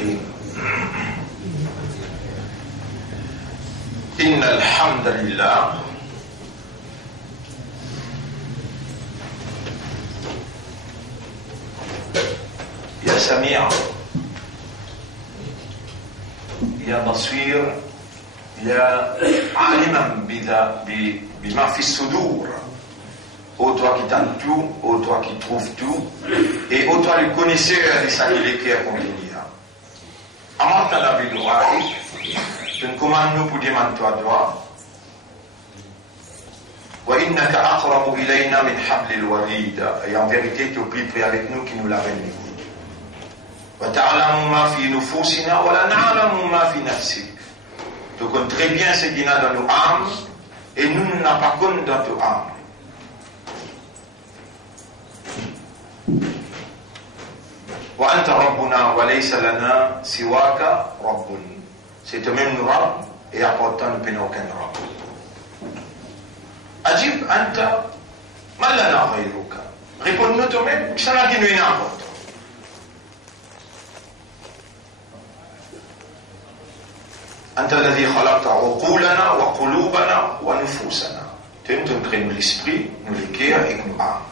الرحيم إن الحمد لله يا سميع يا بصير يا عالما بما في الصدور. Ô toi qui t'aimes tout, ô toi qui trouves tout, et ô toi le connaisseur de ça qui l'éclaire comme il y a. Amant la vie de tu nous commandes nous pour demander toi droit. وَإِنَّكَ أَقْرَبُ إِلَيْنَا مِنْ حَبْلِ الْوَرِيدِ. Et en vérité, tu es plus près avec nous qui nous l'avons dit. وَتَعْلَمُ مَا فِي نُفُوسِنَا وَلَا نَعْلَمُ مَا فِي نَفْسِكَ. Tu connais très bien ce qu'il y a dans nos âmes, et nous n'avons pas connu dans nos âmes. وأنت ربنا وليس لنا سواك رب. C'est toi-même nous Rabb et à part toi nous n'avons aucun Rabb. أجب أنت ما لنا غيرك. Réponds-nous toi-même, ça n'a qu'une n'importe. أنت الذي خلقت عقولنا وقلوبنا ونفوسنا. Tu nous crées l'esprit, nous le cœur et nous âmes.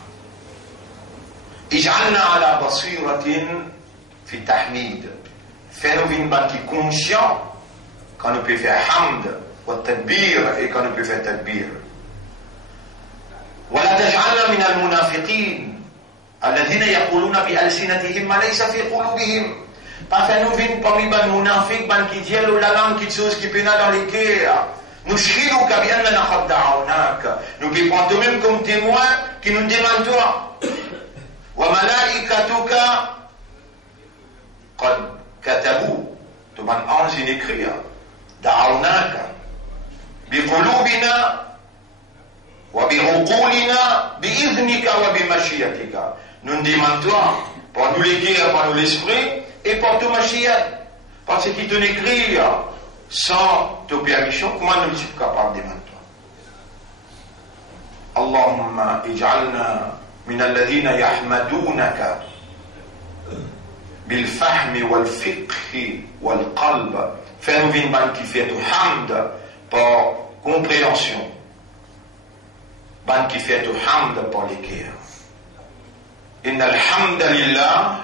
اجعلنا على بصيرة في التحميد. Fais-nous une banque conscient quand nous pouvons faire hamd والتدبير et quand nous pouvons faire tadbir. ولا تجعلنا من المنافقين الذين يقولون بألسنتهم ما ليس في قلوبهم. Pas faire nous vivre parmi les munafiques qui disent la langue qui chose qui pénale dans les cœurs. نشهدك بأننا قد دعوناك. Nous pouvons prendre nous-mêmes comme témoins qui nous demandent toi. وملائكتك قد كتبوا. تبان أنزل écrire دعوناك بقلوبنا وبعقولنا بإذنك وبمشيئتك. Nous demandons toi pour nous l'écrire, par nous l'esprit et pour tout machia. Parce qu'il te l'écrit sans ta permission, comment nous sommes capables de demander toi? Allahumma ij'alna من الذين يحمدونك بالفهم والفقه والقلب. Fais-nous une banque qui fait tout hamd par compréhension, banque qui fait tout hamd par les cœurs. إن الحمد لله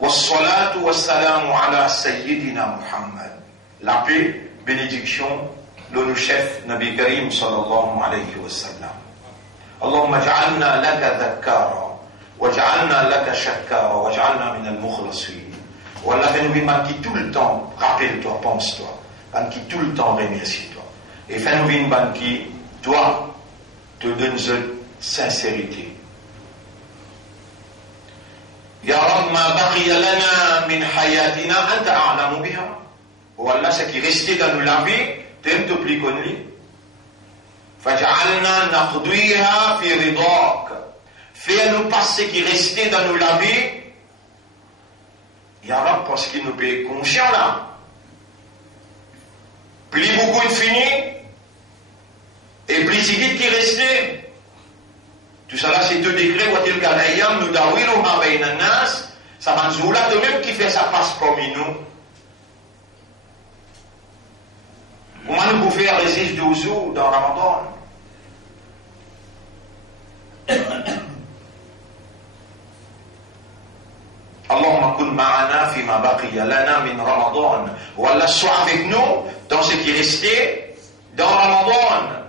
والصلاة والسلام على سيدنا محمد. La paix, bénédiction, le chef Nabi Karim sallallahu alayhi wa sallam. اللهم اجعلنا لك ذكارا واجعلنا لك شكارا واجعلنا من المخلصين. والله fais-nous une banque qui tout le temps rappelle-toi, pense-toi, banque qui tout le temps remercie-toi, et fais-nous une banque qui toi te donne cette sincérité. يا رب ما بقي لنا من حياتنا أنت أعلم بها. والله ce qui restait dans la vie t'aimes te plus connu. فَجْعَلْنَا نَقْضِيهَا فِي رِضَاكَ. Fais-nous passer qui restait dans nous la vie. Ya Rab, parce qu'il nous peut être conscient là. Plus beaucoup infini, et plus vite qui restait. Tout ça là, c'est tout décret. وَتِلْكَ الْأَيَّامُ نُدَاوِلُهَا بَيْنَ النَّاسِ. Ça va nous là, de même qui fait sa passe parmi nous. Comment nous pouvons faire les 12 jours dans Ramadan? اللهم كن معنا فيما بقي لنا من رمضان. والله sois avec nous dans ce qui restait dans Ramadan.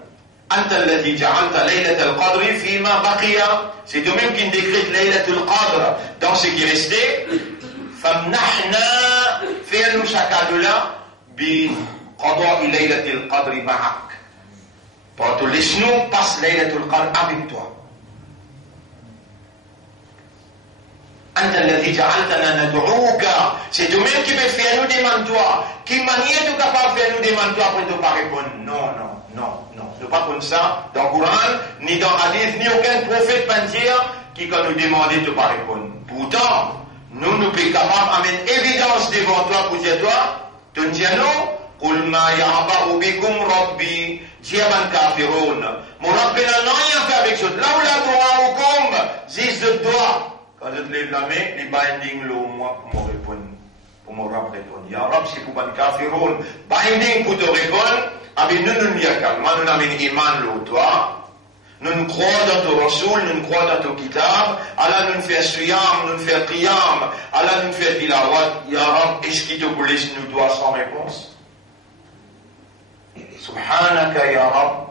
أنت الذي جعلت ليلة القدر فيما بقي. C'est toi-même qui décrète ليلة القدر dans ce qui restait. فامنحنا fais-nous chaque cadeau-là بقضاء ليلة القدر معك. Pour te laisse-nous passe ليلة القدر avec toi. أنت الذي جعلتنا ندعوك. C'est toi-même qui peut faire nous demander toi. Qui manière tu capable de faire nous demander toi pour ne pas répondre? Non, non, non, non. Ce n'est pas comme ça dans le Coran, ni dans le Hadith, ni aucun prophète mentir qui quand nous demander de ne pas répondre. Pourtant, nous pouvons capables d'amener évidence devant toi pour dire toi, tu dis non, قل ما يعبأ بكم ربي جيبا كافرون. Mon Rabbi n'a rien fait avec ça. Là où la doigt ou comme, zis de doigt. Quand je te lève la main, les bindings l'eau, moi, me répondent. pour me répondre. Ya Rab, si vous ban kafirun, binding pour te répondre, avec nous nous dire calmement, nous avons iman l'eau, toi. Nous croyons dans ton Rasoul, nous croyons dans ton kitab, Allah nous fait suyam, nous fait qiyam, Allah nous fait tilawat, Ya Rab, est-ce qu'il te voulait nous doit sans réponse? Subhanaka Ya Rab,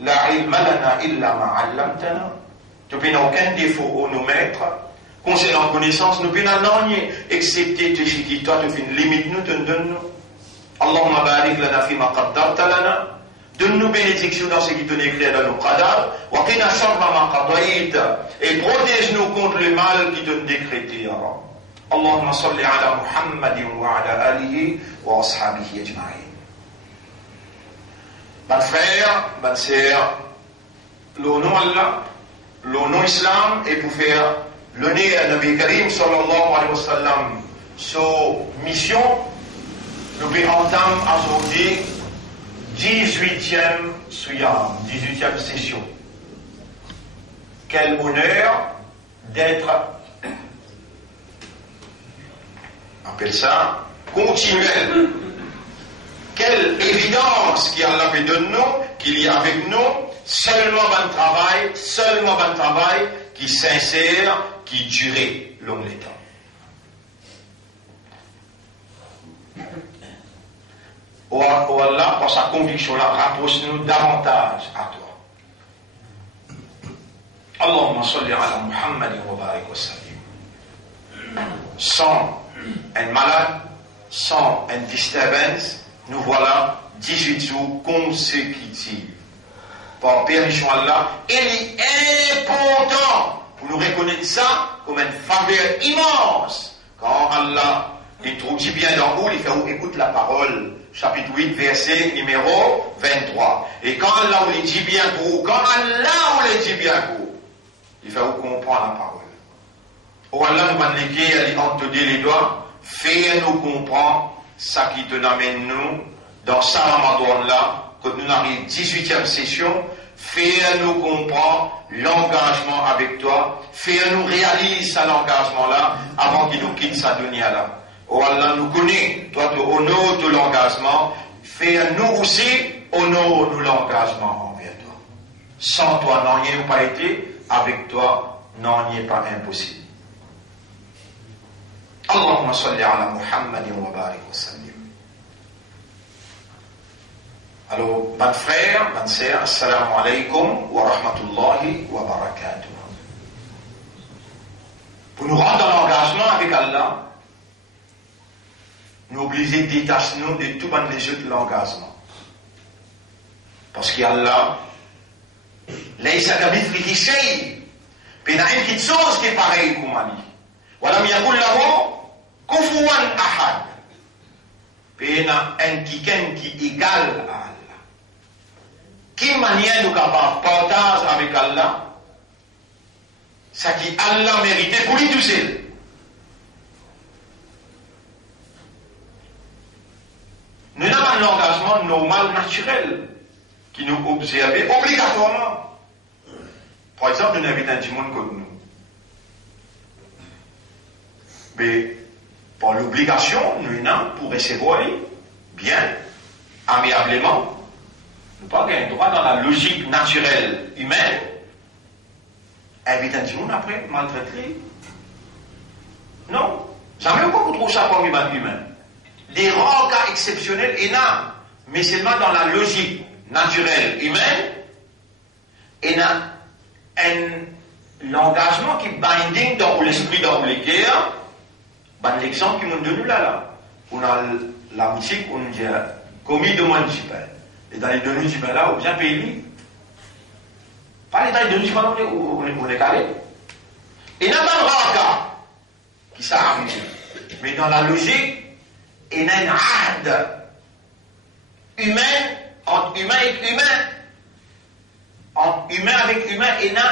la ilma lana illa ma 'allamtana. Tu n'as aucun défaut au nous maîtres. Concernant connaissance, nous n'avons rien, excepté te chiquer, toi, tu fais une limite, nous te donnes. Allahumma barik lana fima qaddarta lana. Donne-nous bénédiction dans ce qui t'en écrit dans nos qadar. Wa qina sharra ma qadayt. Et protège-nous contre le mal qui t'en décrété, ya Rab. Allahumma salli ala Muhammadin wa ala alihi wa ashabihi ajma'in. Mes frères, mes sœurs, le nom Allah, le nom Islam, et pour faire l'honneur à Nabi Karim sallallahu alayhi wa sallam, sa mission, nous entamons aujourd'hui 18e Suyam, 18e session. Quel honneur d'être, on appelle ça, continuel. Quelle évidence qu'Allah fait de nous, qu'il y a avec nous, seulement un travail qui sincère, qui durait long les temps. Oh Allah, par sa conviction-là, rapproche-nous davantage à toi. Allahumma salli ala Muhammadin wa barik wa sallim. Sans un malade, sans un disturbance, nous voilà 18 jours consécutifs. Par permission Allah, il est important pour nous reconnaître ça comme une faveur immense. Quand Allah introduit bien dans vous, il fait où écoute la parole. Chapitre 8, verset numéro 23. Et quand Allah vous dit bien pour vous, quand Allah vous dit bien pour vous, il fait vous comprendre la parole. Oh Allah nous va léguer, elle entre les doigts, fais-nous comprendre ça qui te amène nous dans ça Ramadan là, quand nous arrivons 18e session, fais-nous comprendre l'engagement avec toi, fais-nous réaliser cet engagement là avant qu'il nous quitte sa dunya là. Oh Allah nous connaît, toi tu honores de l'engagement, fais-nous aussi honorer de l'engagement envers toi. Sans toi, n'en y est pas été, avec toi, n'en y est pas impossible. Allahumma salli ala Muhammadin wa barik wa sallim. Alors, mes frères, mes sœurs, assalamu alaikum wa rahmatullahi wa barakatuh. Pour nous rendre dans l'engagement avec Allah, nous obligés de détacher nous de tout les autres l'engagement. Parce qu'Allah, laïsa kamithlihi shay. Puis il y a une petite chose qui est pareille comme Ali. Walam yakul lahu kufuwan ahad. Puis il y a un quelqu'un qui est égal à Allah. Quelle manière nous capables de partager avec Allah? Ça qui Allah méritait pour lui tout seul. Nous avons un engagement normal, naturel, qui nous observe obligatoirement. Par exemple, nous invitons du monde comme nous. Mais, par l'obligation, nous avons pour recevoir bien, amiablement. Nous n'avons pas un droit dans la logique naturelle humaine. Inviter du monde après, maltraiter. Non. Jamais on peut trouver ça comme humain. Des rares cas exceptionnels énormes, mais seulement dans la logique naturelle humaine, et dans l'engagement qui binding dans l'esprit, dans les guerres, ben, l'exemple qui m'ont donné là. On a la boutique, on dit commis de municipal. Et dans les données municipales là, on bien payé. Pas les dans les données municipales, on est carré. Et dans un rare cas, qui s'arrive, mais dans la logique, il y a un ahd humain entre humain et humain. Entre humain avec humain, il y a un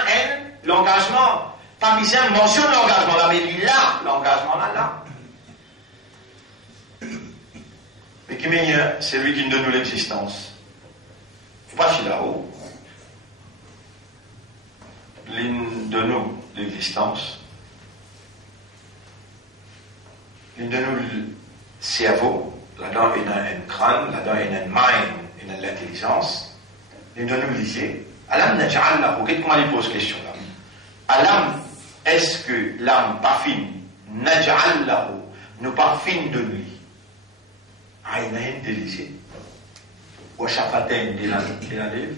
l'engagement. Pas besoin de mentionner l'engagement là, mais là, l'engagement là. Mais qui meilleur, c'est lui qui nous donne l'existence. Il ne faut pas chier là-haut. Il de nous l'existence. Il de nous cerveau, là-dedans il y a un crâne, là-dedans il y a un mind, il y a l'intelligence. Et nous nous disions, Alam naj'al lahu, comment il pose question là? Alam, est-ce que l'âme pas fine, naj'al lahu, nous pas fine de lui? Aynain délice, wa shafatain de la lèvre,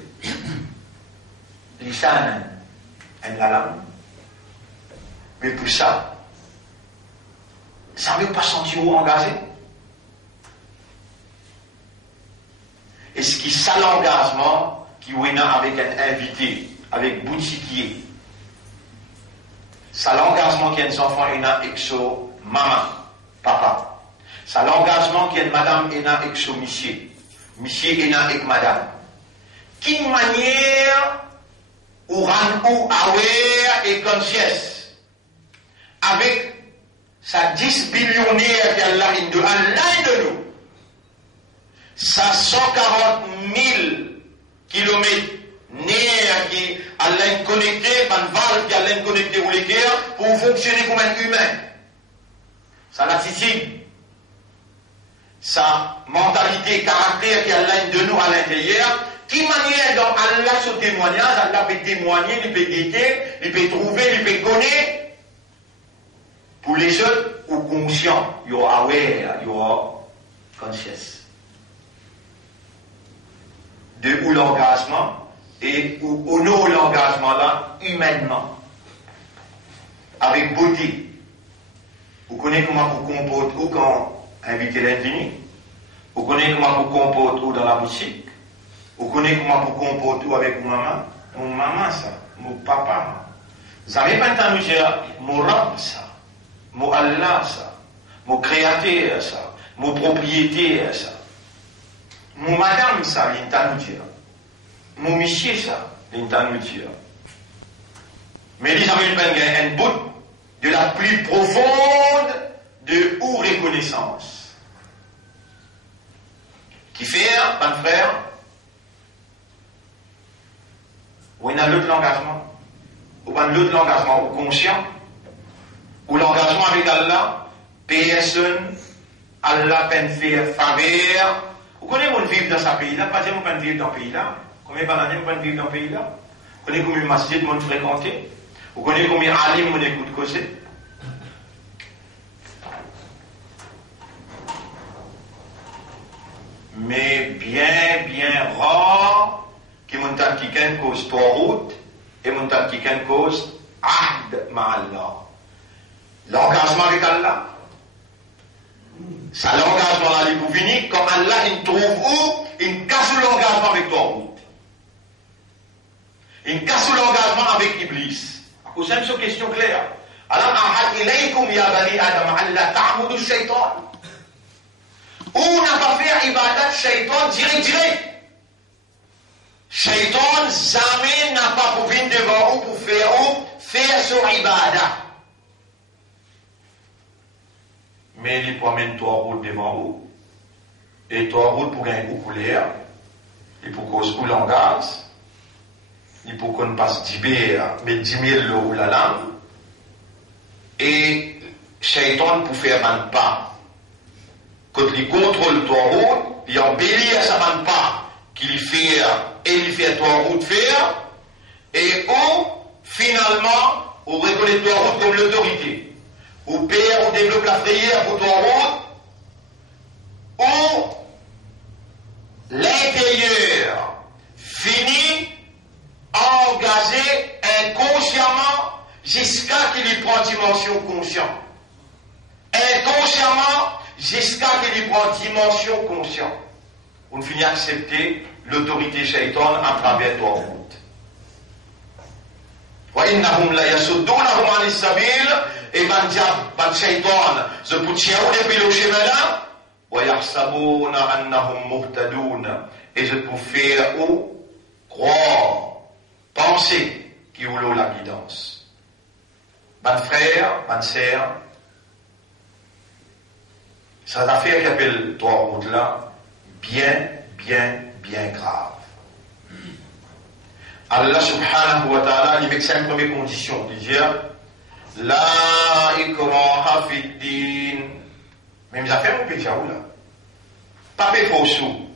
lisanan, la langue. Mais pour ça, ça ne veut pas sentir engagé. Est-ce qu'il ça l'engagement qui est avec un invité, avec boutiquier? Ça l'engagement qui est un enfant et avec son maman, papa. Ça l'engagement qui est madame et avec son monsieur. Monsieur et avec madame. Quelle manière ou rend aware et conscious avec sa 10 billionnaire qu'Allah de Allah de nous, sa 140 000 kilomètres nerfs qui Allah connecté, par val qui Allah connecté ou les guerres pour fonctionner comme un humain. Sa lassitude, sa mentalité, caractère qui Allah de nous à l'intérieur. Qui manière dont Allah ce témoignage, Allah peut témoigner, il peut guetter, il peut trouver, il peut connaître. Pour les autres, ou conscients, you are aware, you are conscious. De où l'engagement et où nous l'engagement là, humainement. Avec beauté. Vous connaissez comment vous comportez ou quand invitez l'infini. Vous connaissez comment vous comportez ou dans la boutique. Vous connaissez comment vous comportez avec vos mamans? Mon maman, ça. Mon papa. Vous n'avez pas entendu dire mon rab, ça. Mon Allah, ça. Mon créateur, ça. Mon propriétaire, ça. Mon madame, ça, l'entendu dire. Mon monsieur, ça, l'entendu dire. Mais ils avaient un bout de la plus profonde de ou reconnaissance. Qui fait, mon frère, ou il y a l'autre engagement, ou il y a l'autre engagement conscient, ou l'engagement avec Allah, personne, Allah peut faire faveur. Vous connaissez mon vivre dans ce pays-là, pas dire mon vivre dans ce pays-là. Combien d'années mon vivre dans ce pays-là? Vous connaissez combien de masjid mon fréquenté? Vous connaissez combien d'alim mon écoute causer? Mais bien rare qui m'ont dit qu'une cause Tawhid et m'ont dit qu'une cause Ahd ma'Allah. L'engagement avec Allah. Ça l'engagement là, il vous finit comme Allah, il trouve où? Il casse l'engagement avec Tawhid. Il casse l'engagement avec Iblis. Vous savez cette question claire. Alam ahad ilaykum ya bani Adam alla ta'budu shaytan. Ou n'a pas fait ibadat shaytan direct. Shaitan jamais n'a pas pour venir devant vous pour faire son ibadah. Mais il peut amener trois routes devant vous. Et trois routes pour gagner beaucoup l'air. Il peut cause ou langage. Il peut qu'on passe 10 bières, mais 10 000 ou la langue. Et Shaitan pour faire un pas. Quand il contrôle trois routes, il embellit à sa main pas qu'il fait. Et il fait trois routes faire, et où, finalement, on reconnaît trois routes comme l'autorité. Ou père, on développe la prière pour trois routes, où l'intérieur finit engagé inconsciemment jusqu'à qu'il y prend dimension consciente. Inconsciemment jusqu'à qu'il y prend dimension consciente. On finit à accepter l'autorité shaitan à travers trois routes. Wa innahum la yasuddunahum anis sabil et ban shaitan se poutia depuis le chemin là wa yahsabuna annahum muhtadun et je peux faire ou croire, penser qu'il y a la guidance. Ban frère, ban sœur, cette affaire qui appelle trois routes là, bien grave. Allah subhanahu wa ta'ala, il met 5 premières conditions. Il dit, La ikraha fid din, Même affaire, on peut dire là. Papé Fossou,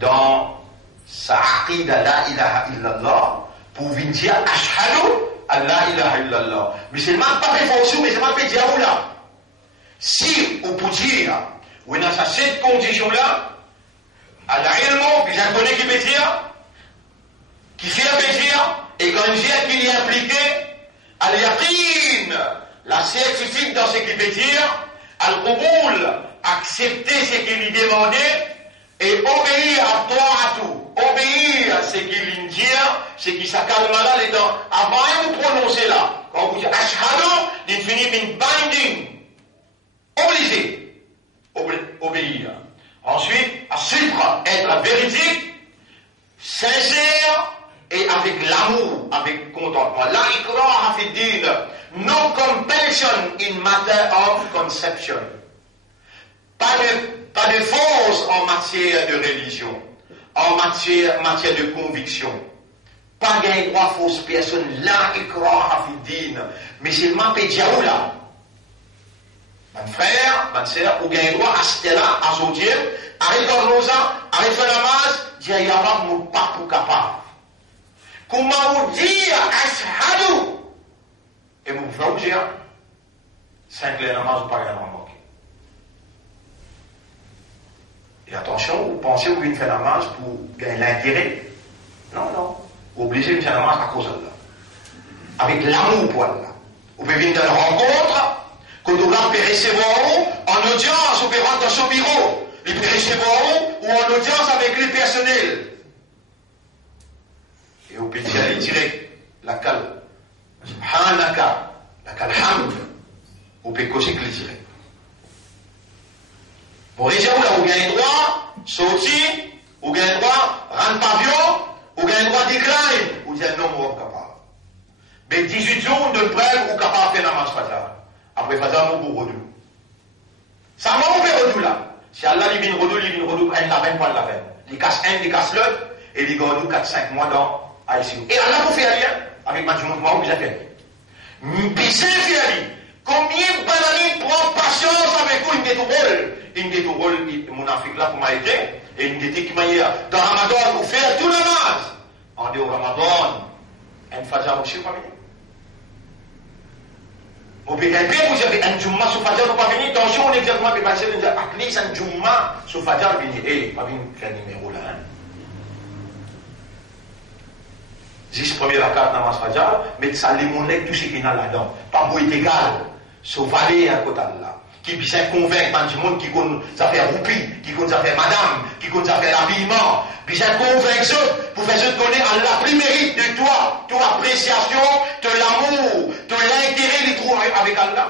dans sa aqida la ilaha illallah, pour venir dire ashhadu an la ilaha illallah. Mais c'est pas Papé Fossou, mais c'est pas dire là. Si on peut dire, ou dans cette condition-là, à la réellement, puis j'ai connais qui peut dire, qui fait un dire, et quand il dit qu'il est impliqué, al-yaqin, la certitude dans ce qu'il peut dire, al-quboul, accepter ce qu'il lui demandait, et obéir à toi à tout, obéir à ce qu'il lui dit, ce qui s'accalme là, les dents, avant de vous prononcer là, quand vous dites ashhadu, il finit par binding, obligé, obéir. Ensuite, à suivre, être véridique, sincère, et avec l'amour, avec contentement. La ikraha fi din, no compulsion in matter of conception. Pas de force en matière de religion, en matière de conviction. Pas gain droit fausse personne, la ikraha fi din, mais c'est ma pédiaou là. Mon frère, ma sœur, ou gain droit à Stella, à Zodier, à Ricordosa, à Refanamas, dire y a pas mon pas pour capable. Comment vous dire ashhadu? Et vous pouvez dire, cinq les namaz ou pas rien manquer. Et attention, vous pensez que vous venez faire namaz pour gagner l'intérêt? Non, non. Vous obligez de faire namaz à cause de là. Avec l'amour pour Allah. Vous pouvez venir dans une rencontre, que vous pouvez recevoir en audience, vous pouvez rentrer dans son bureau. Vous pouvez recevoir ou en audience avec les personnels. Et vous pouvez dire direct, la calme, subhanaka, la calme, vous pouvez causer que le direct. Pour les gens là, vous avez droit, sortir, vous avez droit, rendre pavillon, vous avez droit décliner, vous dites non, vous êtes capable. Mais 18 jours de preuve, vous êtes capable de faire namaz fajar. Après fajar, vous redou. Ça m'a fait redou là. Si Allah lui vient redou, elle n'a même pas la peine. Il casse un, il casse l'autre, et il gagne 4-5 mois dans ICU. Et Allah vous fait rien avec ma moi vous avez fait. Combien de bananiers prend patience avec vous, il est au rôle, mon Afrique là pour m'aider, et il était qui m'a dit, dans Ramadan, vous faites tout le namaz. En dehors Ramadan, un fajar aussi pas venir. Vous pouvez vous avez un Jumma sur fajar, vous pas venir, attention, on est exactement que passer, on dit, at least un Jumma sur fajar, venir, pas venir faire numéro là, hein. 10 premiers rakat namaz fajar, mais ça les monnaies tout ce qu'il y a là-dedans. Pas pour être égal, sauvaler à côté de là. Qui puisse convaincre dans le monde qui connaît ça fait roupie, qui connaît ça fait madame, qui connaît ça fait l'habillement, puis convaincre ceux pour faire ceux connaître Allah plus mérite de toi, ton appréciation, de l'amour, de l'intérêt de trouver avec Allah.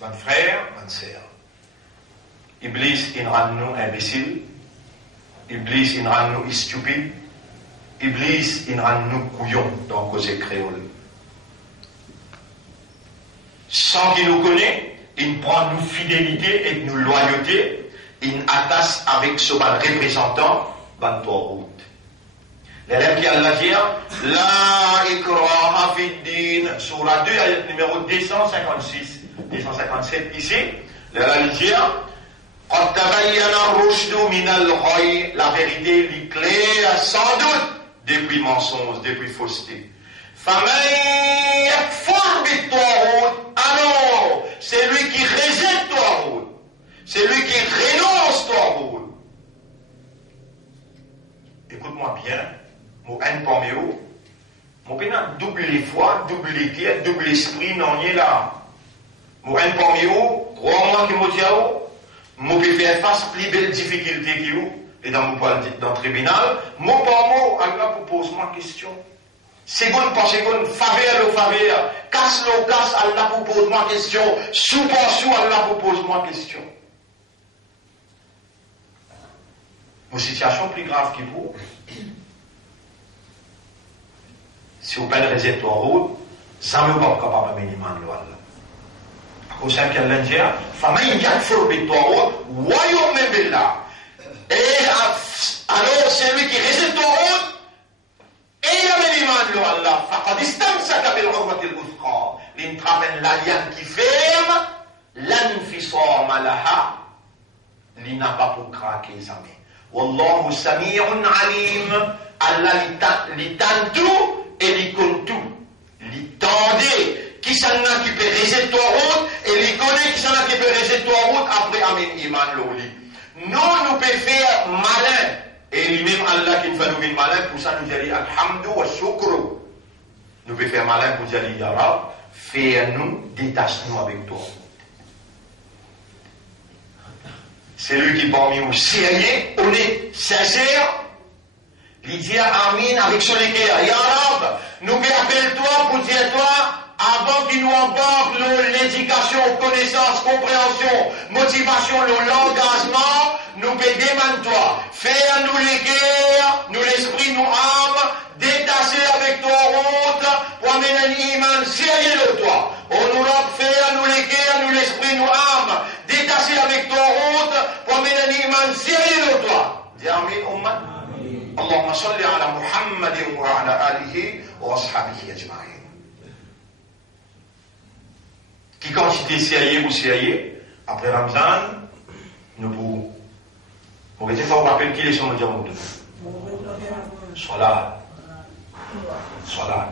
Mon frère, ma sœur, Iblis il rend nous imbéciles. Iblis, il rend nous stupides. Iblis, il rend nous couillons dans cause créole. Sans qu'il nous connaisse, il prend nous fidélité et nous loyauté, il attache avec ce représentant dans ton route. L'élève qui a la dire, la ikraha fi din, surah 2, ayat numéro 256, 257 ici, l'élève dit, la vérité est claire sans doute depuis mensonge, depuis fausseté. Alors, c'est lui qui rejette toi, c'est lui qui renonce toi. Écoute-moi bien, mon haine pour mes mon pénal double les fois, double les têtes, double l'esprit, non, il est là. Mon haine pour mes crois-moi que mon diao. Moi, je vais faire face à plus belles difficultés que vous, et dans le tribunal, mot par mot, Allah vous pose ma question. Seconde par seconde, faveur au faveur, casse le casse, Allah vous pose ma question. Sous par sous, Allah vous pose ma question. Une situation plus grave que vous, si vous prenez les étoiles rouges, ça ne va pas capable de minimum de Allah. Au sein de l'Indien, famille yakfur bit-tawhid wa yu'min billah. Et alors celui qui rejette Tawhid et Et il iman lo Allah, faqad istamsaka bil urwati al-wuthqa. L'intrapen l'alliance qui ferme, l'anfisama laha, il n'a pas pour craquer jamais. Wallahu sami'un alim. Allah li tantu et li kontu. Li tendait qui s'en a qui peut réser toi route et li connaît qui s'en a qui peut réser toi route après amin iman lo li. Nous peut faire malin. Et lui-même Allah qui nous fait nous malin, pour ça nous allons alhamdu wa shukru. Nous pouvons faire malin pour dire ya Rab, fais-nous, détache-nous avec toi. C'est lui qui parmi nous sérieux, honnête, sincère. Il dit Amin avec son équerre. Ya Rab, nous appelle-toi pour dire toi, avant qu'il nous embarque l'éducation, connaissance, compréhension, motivation, l'engagement, nous demandons toi. Fais-nous l'équerre, nous l'esprit, nous âme, détacher avec toi route, pour amener un iman sérieux de toi. On nous l'a fait, nous l'équerre, nous l'esprit, nous âme, détacher avec toi route, pour amener un iman sérieux de toi. Dis Amin, Ummat. Allahumma salli ala Muhammadin wa ala alihi wa ashabihi ajma'in. Qui quantité sérieux ou sérieux, après Ramzan, nous pouvons. Vous voyez, il faut rappeler qui les sont déjà au Salat. Salat.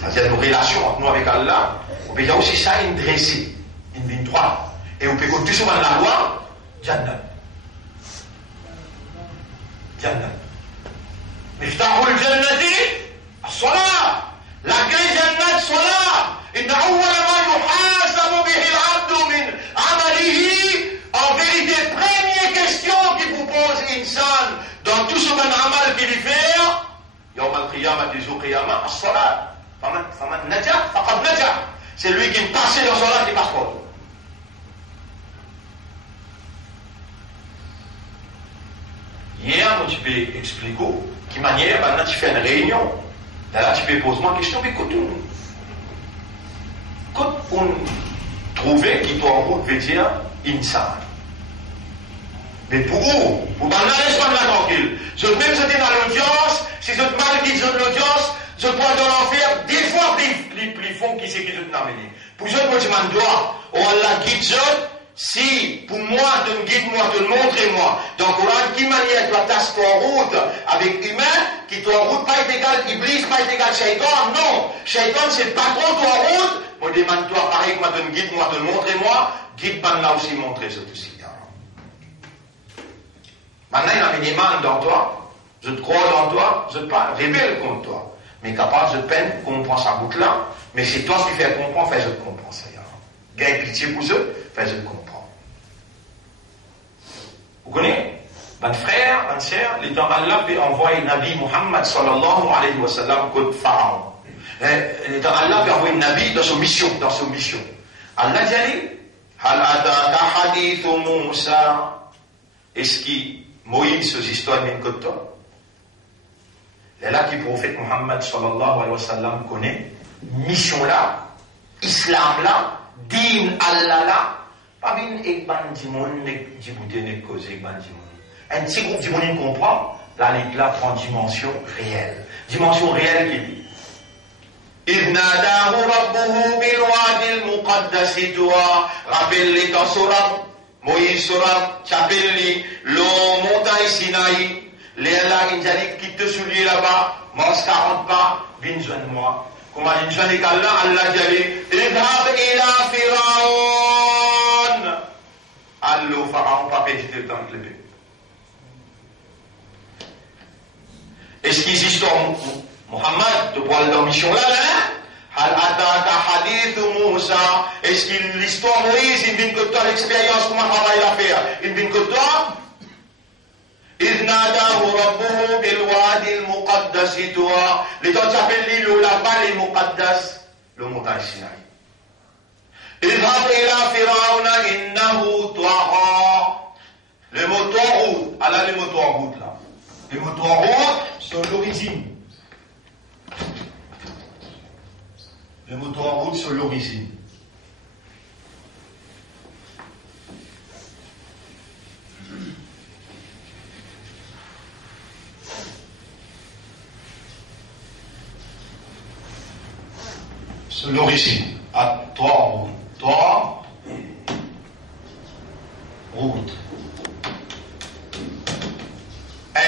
C'est-à-dire nos relations entre nous avec Allah. On peut dire aussi ça, une dressée, une ligne droite. Et on peut compter souvent la loi, Jannah. Jannah. Miftahul Jannati, Salat. La clé Jannah, Salat. إن أول ما يحاسب به العبد من عمله. En vérité, première question qui vous pose insan dans tout ce bon amal qu'il fait, يوم القيامة يوم القيامة الصلاة. فمن نجح فقد نجح. C'est lui qui passe dans salat qui passe pas. Hier, tu peux expliquer de manière, maintenant tu fais une réunion. Là, tu peux poser moi une question, mais écoute, quand on trouve qui doit en route veut dire insan. Mais pour où? Pour pas laisser la tranquille. Je même j'étais dans l'audience, si je mal qui de l'audience, je dois dans l'enfer, des fois plus fond qui c'est qui je t'amène. Pour je me demande droit, oh Allah guide je, si pour moi, de me guide moi, de me montrer moi. Donc Coran, qui manière doit tasser en route avec humain, qui doit en route pas être égal Iblis, pas être égal Shaitan, non. Shaitan c'est le patron de en route. Moi demande-toi pareil, moi de me guide moi, de me montrer moi, guide pas là aussi montrer ce aussi. Maintenant, il y a un minimum dans toi, je te crois dans toi, je te parle, rebelle contre toi. Mais capable, je peine, comprends sa boucle là, mais c'est toi qui fais comprendre, fais je te comprends ça. Gagne pitié pour eux, fais je te comprends. Vous connaissez? Votre frère, votre sœur, le temps Allah peut envoyer Nabi Muhammad sallallahu alayhi wa sallam contre Pharaon. Le temps Allah peut envoyer Nabi dans son mission, Allah dit, Hal ataka hadithu Musa, est-ce qu'il Moïse, ces histoires d'une côte. Et là, qui prophète Muhammad sallallahu alayhi wa sallam connaît, mission là, islam là, din Allah là, pas bien ekban dimon, djibouté, ne cause ekban dimon. Un petit groupe dimon comprend, là, l'éclat prend dimension réelle. Dimension réelle qui dit. إذ ناداه ربه بالوادي المقدس طوى. Rappelle-les dans Surat Moïse Surat, Chapelli, le montagne Sinaï, les là, ils allaient quitter sur lui là-bas, mange 40 pas, viens joindre moi. Comment ils joignent Allah, Allah dit, idhab ila Firaun. Allah, Pharaon, pas perdu le temps de le bébé. Est-ce qu'ils existent Mohammed, de voir leur mission là, Hal ataka hadithu Musa. Est-ce que l'histoire Moïse, il vient que toi l'expérience, comment travail à faire? Il vient que toi? إذ ناداه ربه بالوادي المقدس طوى. Les gens s'appellent le là-bas les Muqaddas, le montagne Sinaï. اذهب إلى فرعون إنه طغى. Le mot Tawhid, Allah le mot Tawhid là. Le mot Tawhid, c'est l'origine. Le mot Tawhid, c'est l'origine. l'origine. À 3 routes. 3 routes. 1,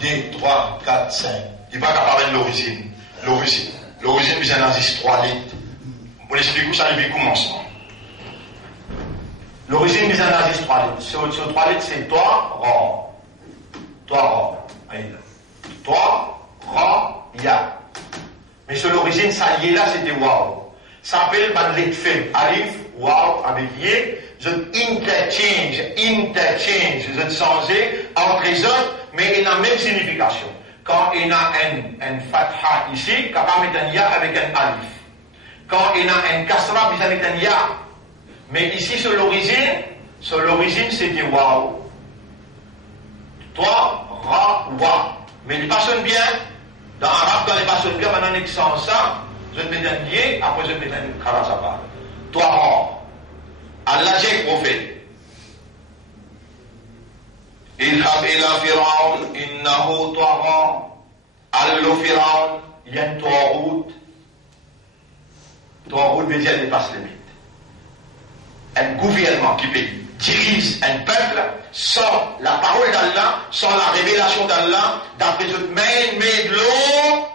2, 3, 4, 5. Il n'est pas capable de l'origine. L'origine. L'origine vient dans 3 litres. On explique où ça depuis commencement. L'origine vient dans 3 litres. Sur 3 litres, c'est 3 rangs. 3 rangs. 3 rangs, ya. Mais sur l'origine, ça y est là, c'était waouh. Ça s'appelle bandet fait. Alif, waouh, avec yé. Je interchange. Je changer entre les autres, mais il a la même signification. Quand il y a un fatha ici, capable de mettre un ya avec un alif. Quand il y a un kasra, il va mettre un ya. Mais ici, sur l'origine, c'était waouh. 3, ra, wa. Mais il pas sonne bien. Dans l'arabe, quand il pas sonne bien, maintenant, il sent ça. Je vais mettre un yé, après je vais mettre un karasaba. 3 rangs. Allah j'ai prophète. اذهب إلى فرعون إنه طغى. Allo Firaun, il y a une Toarout. Toarout veut dire dépasse les limites. Un gouvernement qui dirige un peuple sans la parole d'Allah, sans la révélation d'Allah, d'après the man-made law.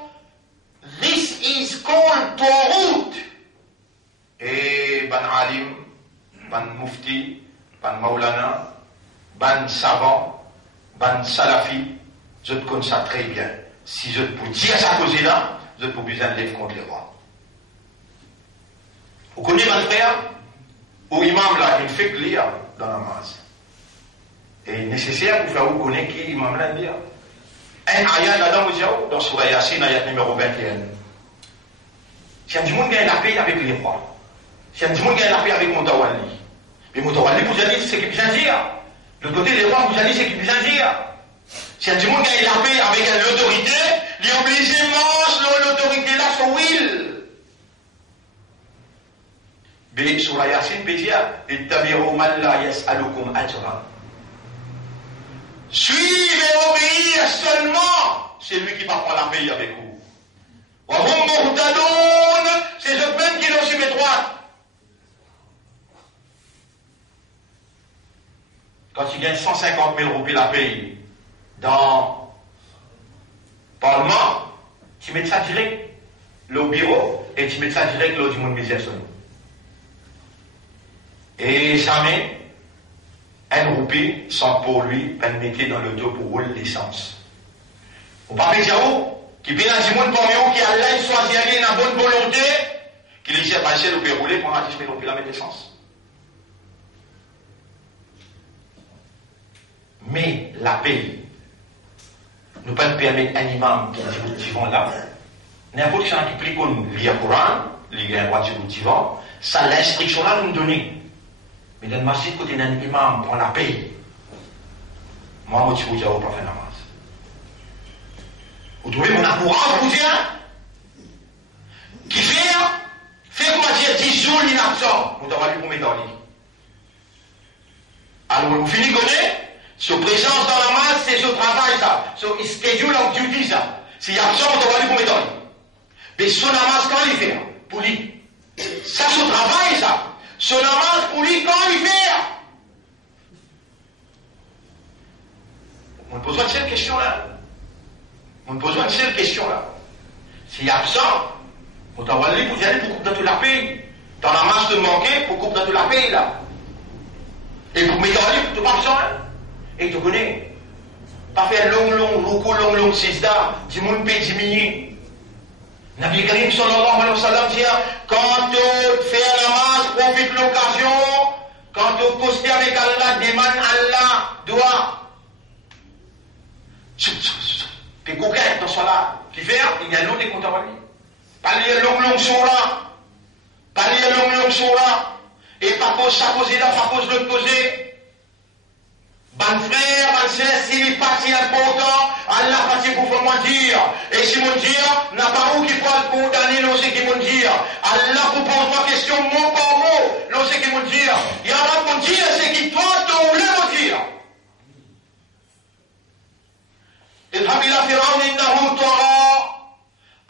This is called Toarout. Et ban alim, ban mufti, ban maulana, ban savant, ban salafi, je te connais ça très bien. Si je peux dire ça cause-là, je peux besoin de lèvres contre les rois. Vous connaissez mon frère? Au imam là, il fait lire dans la masse. Et nécessaire pour faire vous connaître qui imam là dire. Un ayat là-dedans, vous dites, dans Surah Yasin, ayat numéro 21. Si un du monde gagne la paix avec les rois, si un du monde gagne la paix avec Moutawalli, mais Moutawalli, vous avez dit, c'est ce qu'il vient dire. De l'autre côté, les rois, vous avez dit, c'est ce qu'il vient dire. Si un du monde gagne la paix avec l'autorité, il est obligé de manger l'autorité là, son will. Mais sur la Yasin, il peut dire, ittabi'u man la yas'alukum ajran. Suivez et obéir seulement celui qui va prendre la paix avec vous. Wa hum muhtadoun, c'est eux-mêmes qui l'ont suivi droite. Quand tu gagnes 150 000 roupies la paye dans le Parlement, tu mets ça direct au bureau et tu mets ça direct au monde misère. Et jamais un roupie sans pour lui permettre dans le dos pour rouler l'essence. Vous parlez de Yahoo, qui vient dans le monde pour vous, qui a l'aide choisi aller dans la bonne volonté, qui les dit passer le peut rouler pour 10 000 roupies la mettre l'essence. Mais la paix ne peut pas permettre à un imam qui vont là. N'importe qui qui lit le Coran, lit un roi qui vont, ça l'instruction là nous donne. Mais dans le masjid, côté d'un imam prend la paix. Moi, je ne vais pas faire namaz. Vous trouvez mon encourage, vous dire qui fait comment dire 10 jours l'inabsent. Vous devez aller pour mettre en lit. Alors, vous finissez connaître. Sur présence dans la masse, c'est sur travail ça. Sur schedule of duty ça. S'il y a absent, on doit aller pour mettre en lit. Mais sur la masse, quand il fait pour lui. Ça, sur travail ça. Sur la masse, pour lui, quand il fait. On pose une seule question là. On pose une seule question là. S'il y a absent, on doit aller pour y aller pour couper dans toute la paix. Dans la masse de manquer, pour couper dans toute la paix là. Et pour mettre en lit, pour tout pas absent là. Et tu connais, pas faire long, sista, du monde peut diminuer. Nabi Karim sallallahu alayhi wa sallam dit, quand tu fais la masse, profite l'occasion, quand tu postes avec Allah, demande Allah, doit. Puis coquin dans ce là, qui fait, il y a l'eau des comptes à lui. Pas lire long soura, pas lire long soura, et pas pose ça poser là, pas pose l'autre poser. Ban frère, ban sœur, s'il est pas si important, Allah pas si pour moi dire. Et si mon dire, n'a pas où qui peut condamner l'on sait qui mon dire. Allah vous pose ma question mot par mot, l'on sait qui mon dire. Il y a un mon dire, c'est qui toi, tu voulais mon dire. اذهب إلى فرعون إنه طغى.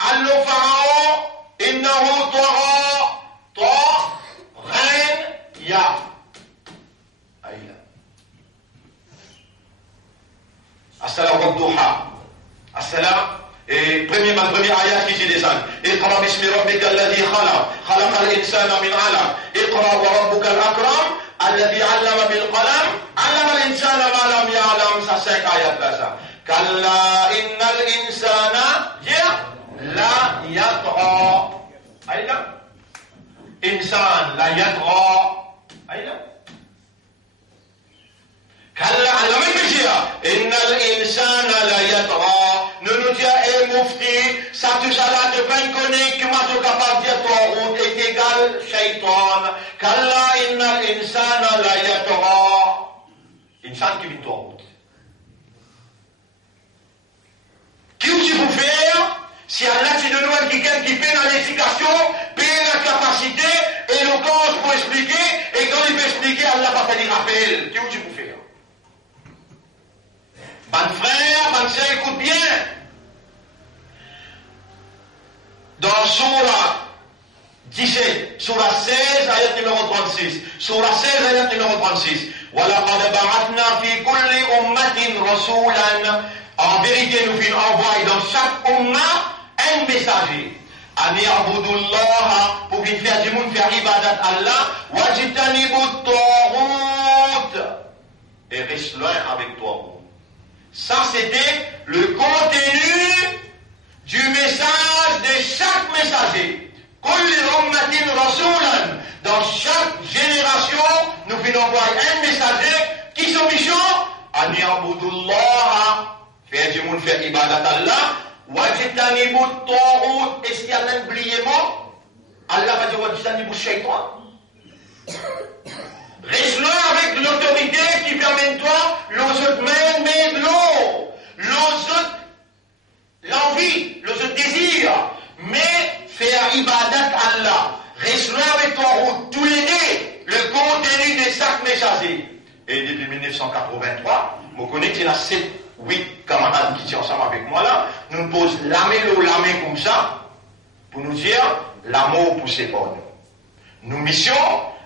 Allo Pharaon, إنه طغى. premier ayat qui dit des ânes. Iqra bismi rabbika alladhi khalaq, khalaqa al-insana min 'alaq, iqra wa rabbuka al-akram, alladhi 'allama bil qalam, 'allama al-insana ma lam ya'lam. Ça 5 ayats là ça. Kalla innal insana la yatra. Aïda. Insan la yatra. Aïda. Kalla allama al-bijia. Innal insana la yatra. Nous dit eh mufti, ça tout ça là de peine connaît que moi je suis capable de dire ton route est égal shaitan. Kalla innal insana la yatra. Insan qui vit ton route. Qui vous faut faire? Si Allah te donne quelqu'un qui paie dans l'éducation, paie la capacité, éloquence pour expliquer, et quand il peut expliquer, Allah va faire des rappels. Qui vous faut faire? Ban frère, ban sœur, écoute bien. Dans Surah 17, Surah 16, ayat numéro 36. Surah 16, ayat numéro 36. وَلَقَدْ بَعَثْنَا فِي كُلِّ أُمَّةٍ رَسُولًا. En vérité, nous finissons envoyer dans chaque umma un messager. Ani abudullah, pour venir faire du monde, faire ibadat Allah, wajitanibu ta'out. Et reste loin avec toi. Ça, c'était le contenu du message de chaque messager. Kulli ummatin rasulan. Dans chaque génération, nous venons envoyer un messager qui son mission, Ani abudullah. Faire du monde, faire ibadat Allah. Wajitanibu ta'out. Est-ce qu'il y a un oubliement? Allah va dire wajitanibu shaitan. Reste là avec l'autorité qui permet toi, l'autre même de l'eau. L'autre l'envie, l'autre désir. Mais faire ibadat Allah. Reste là avec ton route. Tous les deux, le contenu de chaque messager. Et depuis 1983, vous connaissez la 7-8 camarades qui sont ensemble avec moi là, nous posons la main comme ça, pour nous dire l'amour pour ses bonnes. Nous mission,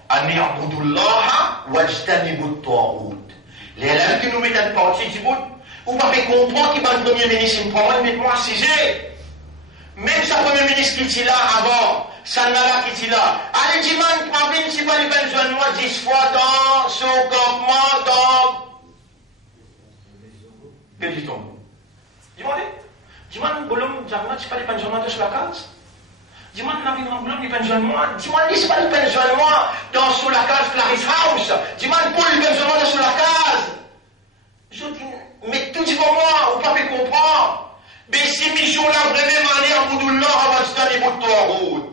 Ani abudullah wajtanibu ta'out. Les élèves qui nous mettent en partie du bout, vous pouvez comprendre qu'il va le premier ministre me prend, mettez-moi assisé. Même sa premier ministre qui était là avant, Sanala qui était là. Allez, dis-moi, problème, si pas les besoin de moi 10 fois dans ce campement, dans. Quel dit-on? Dis-moi, Bolom, Jarmat, c'est pas les pensionnaires sur la case? Dis-moi, Nabi Ramblon, les pensionnaires, dis-moi, c'est pas les pensionnaires dans sous la case Clarice House. Dis-moi, Paul, les pensionnaires sur la case. Je dis, mais tout dit pour moi, vous pouvez comprendre. Mais si Michon l'a vraiment manière pour nous l'or, on va se donner pour toi route.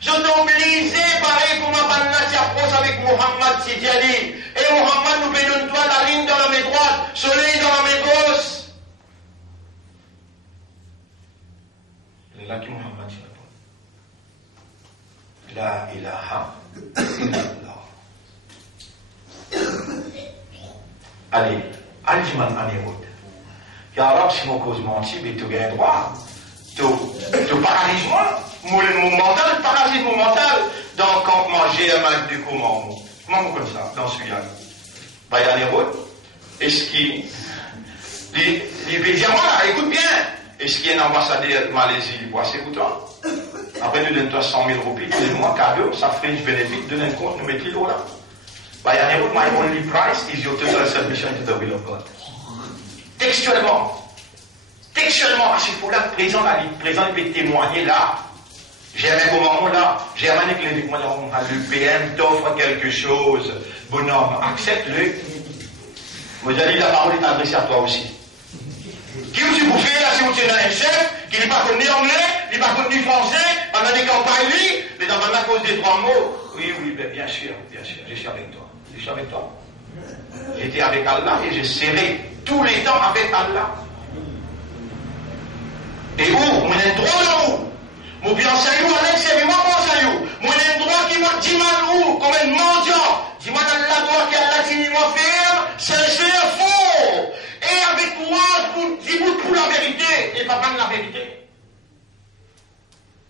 Je t'ai obligé, pareil comme un banana s'approche avec Mohammed Sidiali. Et Mohammed nous donne toi la ligne dans la main droite, soleil dans la main gauche. Il est là qui Mohammed s'y répond. La ilaha illallah. Allez, Aljiman Aniroud. Car si mon cause menti, mais tu gagnes droit. Tu paralyses moi. Mon mental, paralyse mon mental. Donc, quand manger un mal du comment vous connaissez ça? Dans celui-là. Bah, il y a les routes. Est-ce qu'il. Il veut dire, voilà, écoute bien. Est-ce qu'il y a un ambassadeur de Malaisie, il voit ses boutons? Après, nous donnons 100 000 roupies, donne-moi cadeau, ça fait du bénéfice, donne un compte, nous mettons l'eau là. Bah, il y a les routes, my only price is your total submission to the will of God. Textuellement, à ce niveau-là, le président il peut témoigner là. J'ai un moment là, j'ai un que le PM t'offre quelque chose, bonhomme, accepte-le. Moi j'ai dit la parole est adressée à toi aussi. Qui vous bouffez là si vous êtes un chef, qui n'est pas connu anglais, il n'est pas connu français, pendant des campagnes lui, mais dans ma cause des 3 mots. Oui, bien sûr, je suis avec toi. J'étais avec Allah et j'ai serré tous les temps avec Allah. Et vous, mon droit là où? Mon bien saillou, Allah c'est moi mon saillou. Mon droit qui m'a dit mal où? Comme un mendiant. Dis-moi Allah droit qui Allah dit moi faire, sincère, faux. Et avec courage pour dire pour la vérité et pas prendre la vérité.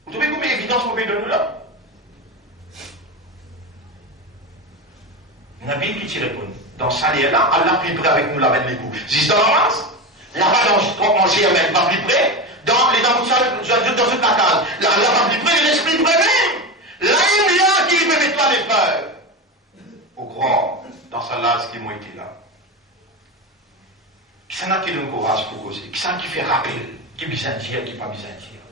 Vous trouvez combien d'évidence vous pouvez donner là? Nabi qui t'y répond. Dans ça, Allah plus près avec nous, la mettre les coups. Juste dans la masse, là-bas, dans manger, elle va plus près. dans les dans cette case. Là, va plus près, l'esprit près même. Là, il y a qui veut mettre toi l'épreuve. Au grand, dans sa lase qui m'a été là. Qui s'en a qui donne courage pour causer? Qui s'en qui fait rappel? Qui besoin de dire, qui pas besoin de dire?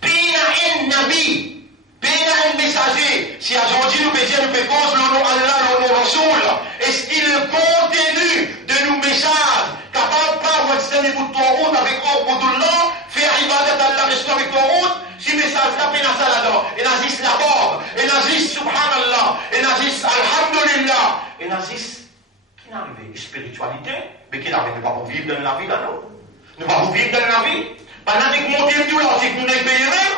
Pina un nabi, pina un messager. Si aujourd'hui nous peut dire, nous peut cause le nom Allah, le nom Rasoul. Est-ce qu'il le contenu de nos messages, capable pas de se mettre ton route avec Abdullah, faire ibadat Allah, rester avec ton route, si message là, peine à ça là-dedans, et nazis la mort, et nazis subhanallah, et nazis alhamdulillah, et nazis, qui n'a arrivé? Spiritualité, mais qui n'arrive pas pour vivre dans la vie là, non? Nous ne pas pour vivre dans la vie. Pendant que mon Dieu tout là, c'est que nous n'avons payé même.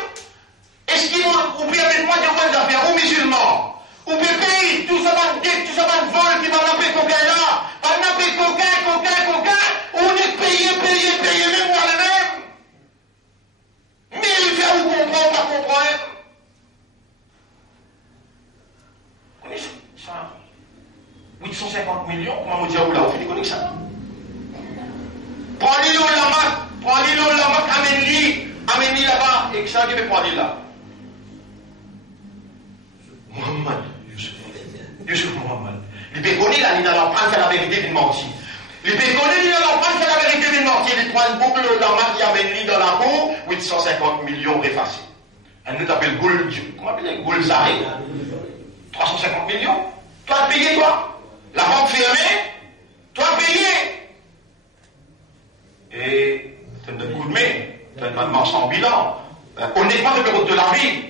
Est-ce qu'il vous pouvez avec moi des bonnes affaires aux musulmans? Ou peut payer tout ça va de vol qui va n'appeler coquin là, va n'appeler coquin, on est payé, même moi le même. Mais il fait vous comprendre, pas comprendre. Vous connaissez ça? 850 millions, comment vous dire où là, vous connaissez ça? Prenez-le au lamak, amène-le là-bas, et que ça, qui veut prendre là? Muhammad, Yusuf Muhammad. Il peut connaître là, il n'a pas fait la vérité d'une mentie. Il peut connaître, il n'a pas fait la vérité d'une mentie. Il prend une boucle au lamak, il amène dans la cour, 850 millions réfacés. Elle nous appelle Goul, comment appelle Goul Zahé? 350 millions. Toi, payé, toi? La banque fermée, toi, payé. Et tu as un coup de main, tu as un manche en bilan. Honnêtement, tu peux de la vie.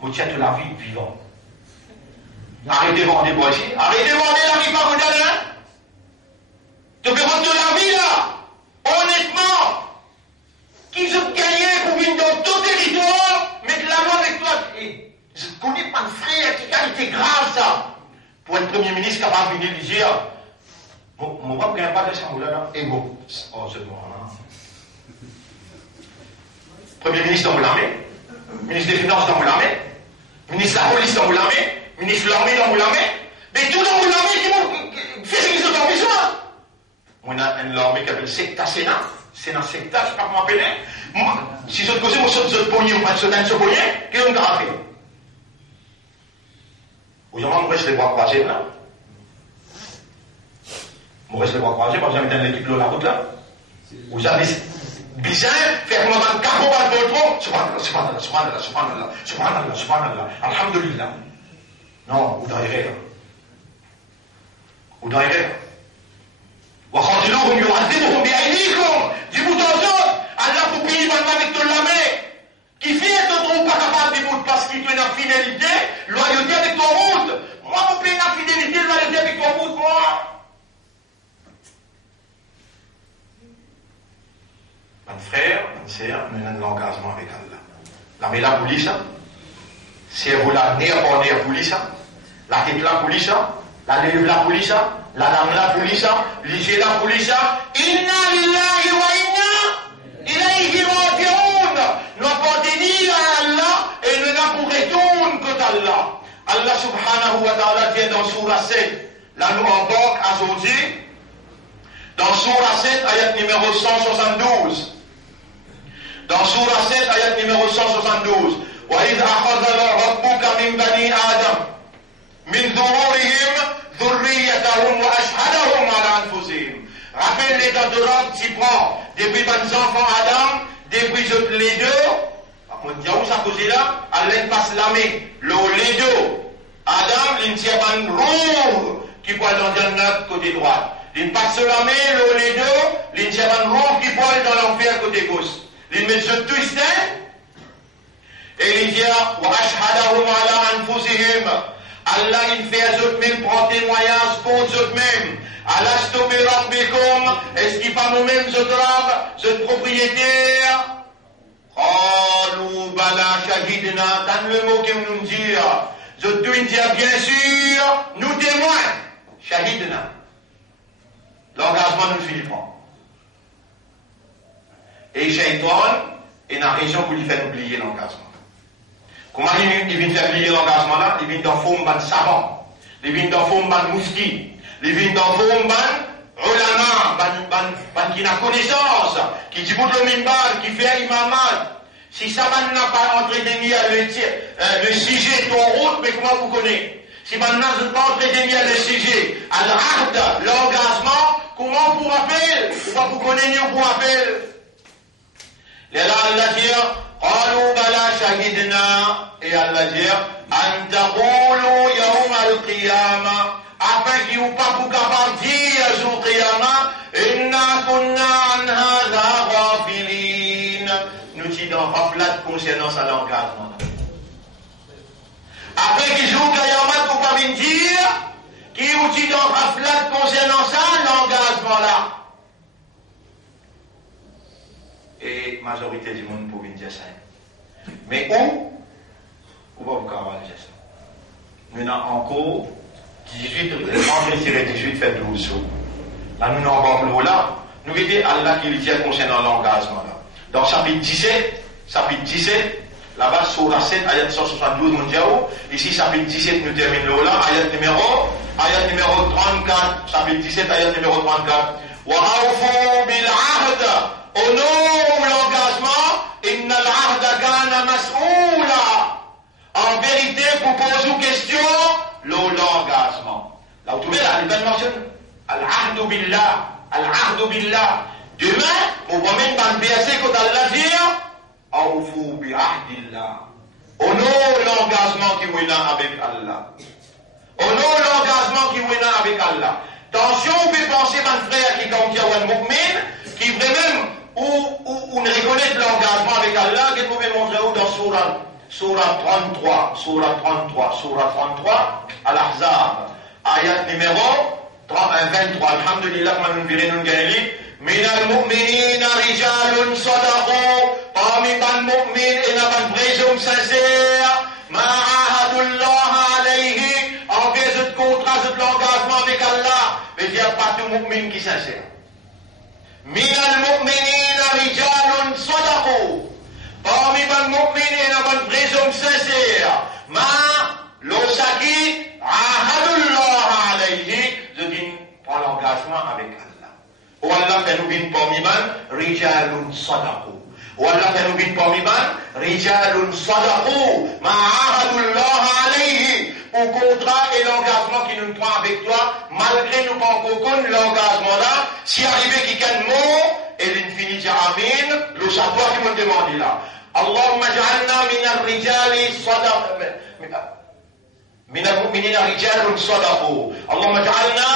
Vous tiens de la vie vivante. Arrêtez de vendre des bois ici. Arrêtez de vendre la vie par vous hein. Tu peux de la vie là. Honnêtement, qu'ils ont gagné pour venir dans ton territoire, mettre la main avec toi. Et je ne connais pas de frère qui a été grave ça. Pour un premier ministre capable de venir dire. Mon papa ne gagne pas de ça, là. Ego. Oh, c'est bon, hein. Premier ministre dans l'armée, ministre des Finances dans l'armée, ministre de la Police dans l'armée, ministre de l'armée dans l'armée, mais tout dans l'armée qui fait ce qu'ils ont besoin. On a une armée qui appelle Secta Sénat, Sénat Secta, je ne sais pas comment appeler. Moi, si je te cause, moi, je te pogné, moi, je te pogné, qu'est-ce qu'on a fait? Vous avez moi, je les vois croiser là. Moi, je les vois croiser, moi, vous avez dans l'équipe de la route là. Vous avez bizarre, faire comme un carreau dans le tronc, subhanallah, alhamdulillah. Non, ou d'ailleurs. وَخَاتِلُوهُمْ يُعَذِّبُهُمْ بِأَيْدِيكُمْ dis-vous dans autres, Allah vous paye maintenant avec ton lamé, qui fait que ton pas capable de vous parce qu'il te une fidélité, loyauté avec ton route. Moi, vous payez la fidélité, loyauté avec ton route, moi. Mon frère, mon sœur, nous avons un engagement avec Allah. La mais la police, si vous la nerf en nerf police, la tête la police, la lèvre la police, la dame la police, l'isée la police, inna lillahi wa inna ilayhi raji'un. Nous appartenons à Allah et nous n'avons retourne qu'Allah. Allah subhanahu wa ta'ala dit dans Surah 7, là nous embarque à aujourd'hui, dans Surah 7, ayat numéro 172. Dans Surah 7, ayat numéro 172. وَإِذْ أَخَذَ رَبُّكَ مِنْ بَنِي آدَمَ مِنْ ظُهُورِهِمْ ذُرِّيَّتَهُمْ وَأَشْهَدَهُمْ عَلَى أَنفُسِهِمْ. Rappelle les temps de l'homme qui prend depuis les enfants Adam, depuis les deux, on dit où ça cause là, Allah passe la main, les deux. Adam, l'intiaban rouge qui pointe dans le jannat côté droit. Il passe la main, les deux, l'intiaban rouge qui pointe dans l'enfer côté gauche. Il met ce twist, et il dit, وَأَشْهَدَهُمْ عَلَى أَنفُسِهِمْ. Allah, il fait eux-mêmes prendre témoignage pour eux-mêmes. Alastu bi rabbikum, est-ce qu'il pas nous-mêmes, ce propriétaire? Qalu bala shahidna, dans le mot qu'il nous dit, je dois dire bien sûr, nous témoins. Shahidna. L'engagement nous finit pas. Et Shaitan est une raison pour lui faire oublier l'engagement. Comment il vient faire oublier l'engagement là? Il vient dans forme de savant. Il vient dans forme de mouski. Il vient dans forme de ulama, qui n'a connaissance, qui dit le mimbar, qui fait imamat. Si ça n'a pas entretenu le sujet ton route, mais comment vous connaissez? Si maintenant vous n'avez pas entretenu le sujet, al-ahd, l'engagement, comment vous rappelez? Pourquoi vous connaissez ou vous rappelez? Les là, Allah dit, قالوا بلا شهدنا, et Allah dit, أن تقولوا يوم القيامة, afin qu'il n'y ait pas pour capable dire jour qiyama, إنا كنا عن هذا غافلين. Nous disons raflat concernant ça l'engagement. Après qu'il joue qiyama pour pas venir dire, qui nous dit dans raflat concernant ça l'engagement là. Et majorité du monde pour venir dire ça. Mais où va vous caler ça? Nous avons encore 18, 18 fait 12 jours. Là, nous avons là, nous voyons Allah qui dit concernant l'engagement là. Dans chapitre 17, là-bas, sur la 7, ayat 172 mondial. Ici, chapitre 17, nous terminons là, ayat numéro 34, chapitre 17, ayat numéro 34. وَأَوْفُوا بِالْعَهْدِ, honore l'engagement, inna al-ahda kana mas'oula. En vérité, pour poser une question, l'engagement. Là, vous trouvez là, il mentionne al-ahdu billah, al-ahdu billah. Demain, on va mettre dans le verset quand Allah dit, awfu bi ahdillah. Honore l'engagement qui est là avec Allah. Honore l'engagement qui est là avec Allah. Attention, vous pouvez penser, mon frère, qui comme dit un mu'min, qui vraiment, ou ne reconnaît l'engagement avec Allah, que vous pouvez montrer où dans Surah 33, Al-Ahzab, ayat numéro 23. Alhamdulillah, nous verrons nous من المؤمنين رجال صدقوا parmi les mu'mins et les vrais hommes sincères ما عاهدوا الله عليه envers ce contrat, ce l'engagement avec Allah, mais il n'y a pas de mu'min qui est sincère. من المؤمنين رجال صدقوا parmi les mu'mins et les vrais hommes sincères ما لوسكي عاهدوا الله عليه, je dis prends l'engagement avec Allah. Ou Allah fait nous bin parmi man, rijalun sadaqu. Ou Allah fait nous bin parmi man, rijalun sadaqu, ma'ahadullah alayhi. Pour contrat et l'engagement qui nous prend avec toi, malgré nous pas encore connaître l'engagement là, si arrivé qui gagne mot, et l'infini dit amin, le savoir qui me demande là. Allahumma ja'alna min al-rijali sadaqu. من المؤمنين رجال صدقوا اللهم اجعلنا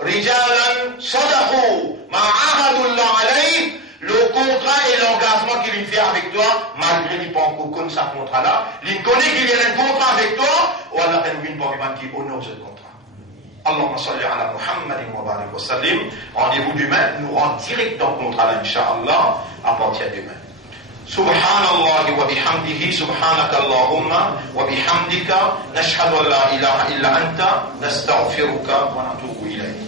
رجالا صدقوا ما عاهدوا الله عليه. Le contrat et l'engagement qu'il fait avec toi, malgré qu'il n'a pas encore connu ce contrat-là, il connaît qu'il y a un contrat avec toi, ou Allah t'a nous pas qui honore ce contrat. Allahumma salli ala Muhammadin wa barik wa sallim. Rendez-vous demain, nous rentrons direct dans le contrat là, Inch'Allah, à partir de demain. سبحان الله وبحمده سبحانك اللهم وبحمدك نشهد أن لا إله إلا أنت نستغفرك ونتوب إليك.